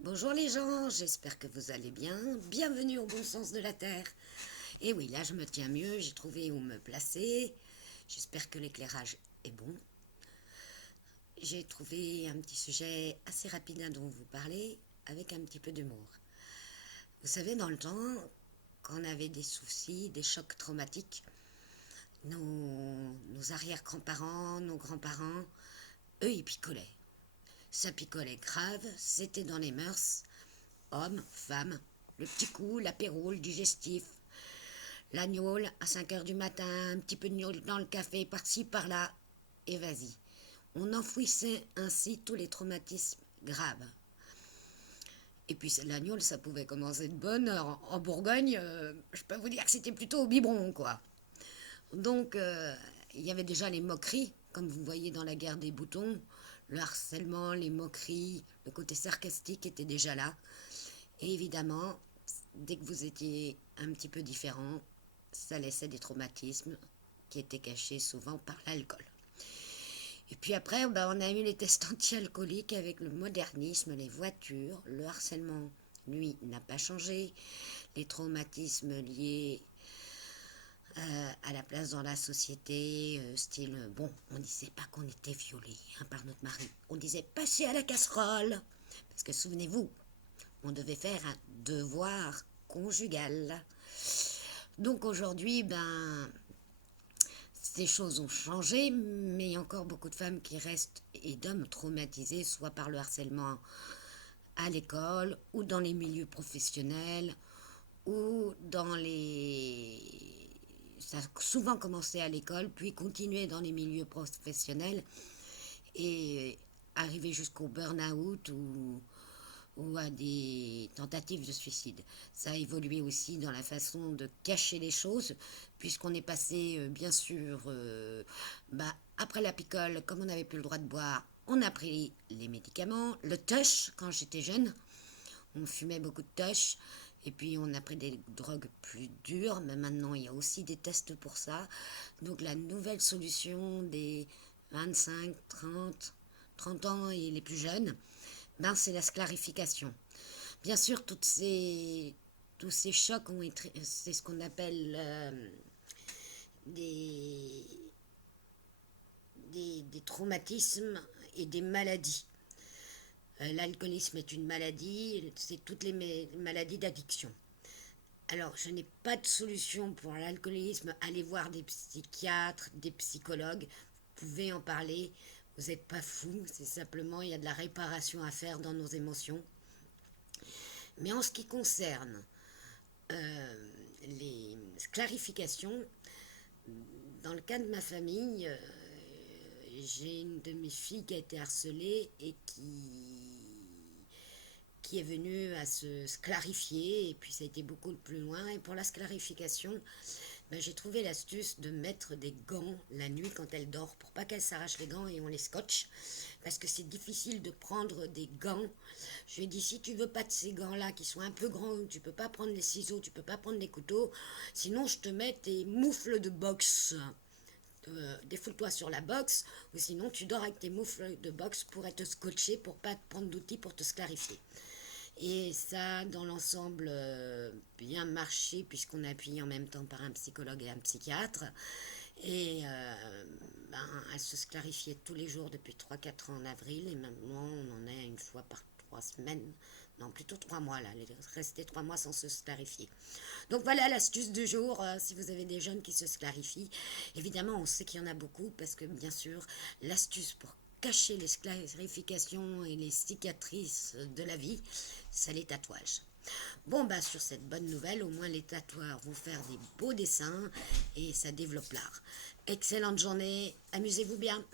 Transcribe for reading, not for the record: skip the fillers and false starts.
Bonjour les gens, j'espère que vous allez bien. Bienvenue au bon sens de la terre. Et oui, là je me tiens mieux, j'ai trouvé où me placer. J'espère que l'éclairage est bon. J'ai trouvé un petit sujet assez rapide dont vous parler, avec un petit peu d'humour. Vous savez, dans le temps, quand on avait des soucis, des chocs traumatiques, nos arrière-grands-parents, nos grands-parents, eux, ils picolaient. Ça picolait grave, c'était dans les mœurs. Hommes, femmes, le petit coup, l'apéro, le digestif, la gnôle à 5 heures du matin, un petit peu de gnôle dans le café, par-ci, par-là, et vas-y. On enfouissait ainsi tous les traumatismes graves. Et puis la gnôle, ça pouvait commencer de bonne heure. En Bourgogne, je peux vous dire que c'était plutôt au biberon, quoi. Donc, il y avait déjà les moqueries, comme vous voyez dans la guerre des boutons. Le harcèlement, les moqueries, le côté sarcastique était déjà là. Et évidemment, dès que vous étiez un petit peu différent, ça laissait des traumatismes qui étaient cachés souvent par l'alcool. Et puis après, on a eu les tests anti-alcooliques avec le modernisme, les voitures, le harcèlement, lui, n'a pas changé. Les traumatismes liés à la place dans la société, style, bon, on disait pas qu'on était violé par notre mari, on disait passer à la casserole. Parce que souvenez-vous, on devait faire un devoir conjugal. Donc aujourd'hui, ces choses ont changé, mais il y a encore beaucoup de femmes qui restent et d'hommes traumatisés, soit par le harcèlement à l'école, ou dans les milieux professionnels, ou dans les... Ça a souvent commencé à l'école, puis continué dans les milieux professionnels, et arrivé jusqu'au burn-out ou à des tentatives de suicide. Ça a évolué aussi dans la façon de cacher les choses, puisqu'on est passé, bien sûr, après la picole, comme on n'avait plus le droit de boire, on a pris les médicaments, le tush, quand j'étais jeune, on fumait beaucoup de tush, et puis on a pris des drogues plus dures, mais maintenant il y a aussi des tests pour ça. Donc la nouvelle solution des 25, 30 ans et les plus jeunes, c'est la sclarification. Bien sûr, tous ces chocs ont été, c'est ce qu'on appelle des, des traumatismes et des maladies. L'alcoolisme est une maladie, c'est toutes les maladies d'addiction. Alors, je n'ai pas de solution pour l'alcoolisme. Allez voir des psychiatres, des psychologues. Vous pouvez en parler. Vous n'êtes pas fou. C'est simplement, il y a de la réparation à faire dans nos émotions. Mais en ce qui concerne les clarifications, dans le cas de ma famille, j'ai une de mes filles qui a été harcelée et qui est venue à se clarifier, et puis ça a été beaucoup plus loin. Et pour la sclarification, j'ai trouvé l'astuce de mettre des gants la nuit quand elle dort, pour pas qu'elle s'arrache les gants, et on les scotche, parce que c'est difficile de prendre des gants. Je lui ai dit, si tu veux pas de ces gants-là qui sont un peu grands, tu peux pas prendre les ciseaux, tu peux pas prendre les couteaux, sinon je te mets tes moufles de boxe. Défoule-toi sur la boxe, ou sinon tu dors avec tes moufles de boxe pour être scotché, pour pas te prendre d'outils pour te sclarifier. Et ça, dans l'ensemble, bien marché, puisqu'on a appuyé en même temps par un psychologue et un psychiatre. Et elle se clarifiait tous les jours depuis 3-4 ans en avril, et maintenant on en est une fois par 3 semaines. Non, plutôt 3 mois là, elle est restée 3 mois sans se clarifier. Donc voilà l'astuce du jour, si vous avez des jeunes qui se clarifient. Évidemment, on sait qu'il y en a beaucoup, parce que bien sûr, l'astuce pour cacher les sclarifications et les cicatrices de la vie, c'est les tatouages. Bon, sur cette bonne nouvelle, au moins les tatoueurs vont faire des beaux dessins et ça développe l'art. Excellente journée, amusez-vous bien.